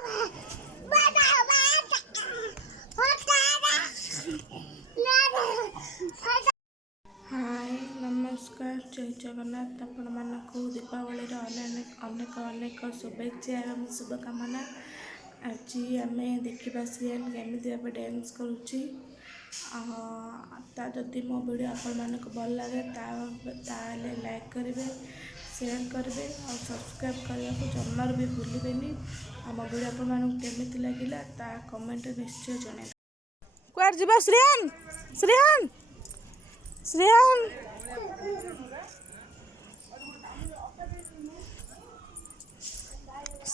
हाय नमस्कार जय जगन्नाथ आपण मानक दीपावली अनेक अनेक शुभेच्छा एवं शुभकामना। आज आम देखा सीएन केमी भाव डांस करुच्ची जदि मो वीडियो आपण मानक भल लगे ताले लाइक करेंगे शेयर करेंगे और सब्सक्राइब करने को जमार भी भूलें। आम वीडियो आपण मानक केमी लगिला ता कमेंट निश्चय जन। कुआर जीवा श्रेयान श्रेयान श्रेयान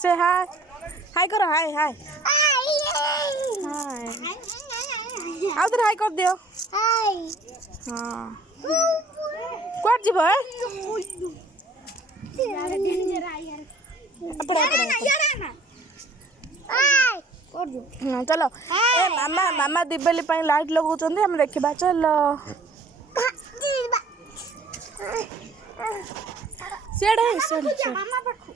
से हाय हाय करो हाय हाय हाय आउटर हाय कर दियो हाय हां कुआर जीवा हाँ चलो ए मामा मामा दिवाली लाइट लगाउछन्ती हम देखिबा चलो सेड है सेड मामा पठो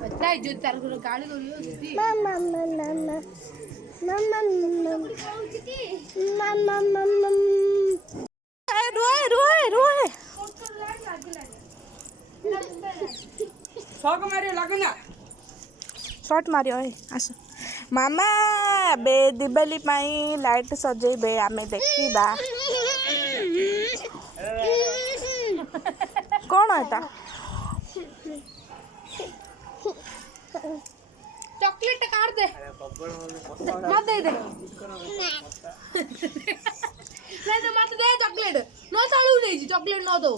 बताई जो तार को गाड़ी करियो मामा रोए रोए रोए शॉट मारियो लगना शॉट मारियो आस मामा बे दिवाली पाई लाइट सजेबे आमे देखिबा कौन है चॉकलेट काट दे मत दे दे नहीं तो मत दे चॉकलेट नो ताळू नहीं जी चॉकलेट नो दो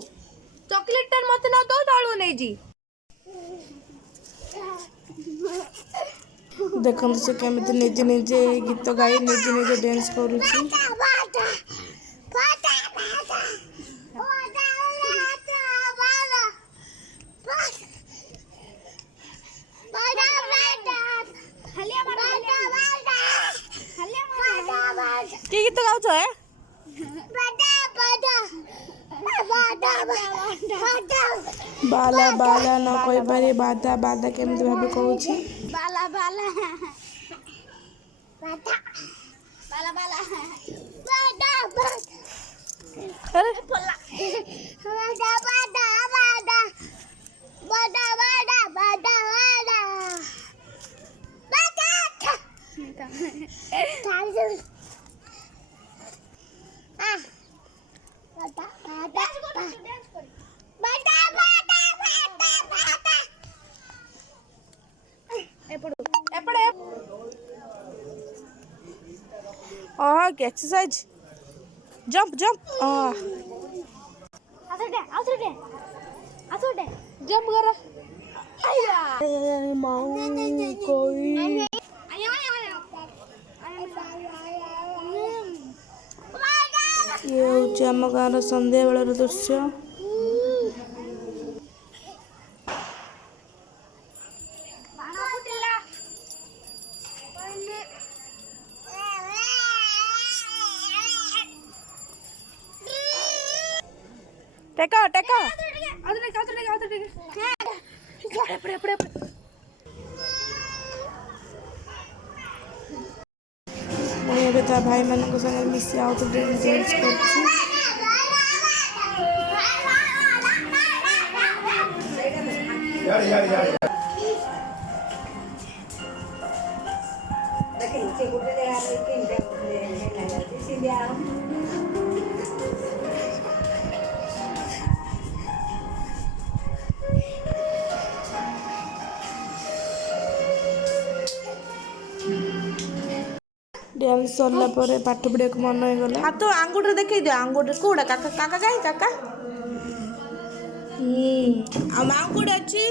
चॉकलेट टर मत न दो ताळू नहीं जी देखो से केमिति निजे निजे गीत गाई निजे निजे डांस करूची की गीत गाउछ है बाला बाला न कोई बारी बाधा बाधा केमिति भाबे कहूची बाला बाला बाधा बाला बाला बाधा अरे पल्ला बाधा बाधा बाधा बाधा बाधा बाधा एक्सरसाइज जंप जंप जंप करो कोई ये हूँ आम गाँव संध्या बेलर दृश्य टेका टेका भाई मान संगे मिसी आउ तो डांस डांस सरला पर पाठ पढ़ा मन हो गला हाथ आंगुठे देखे दियो आंगुठे कोड़ा काका काका काका काका आंगुठे अच्छी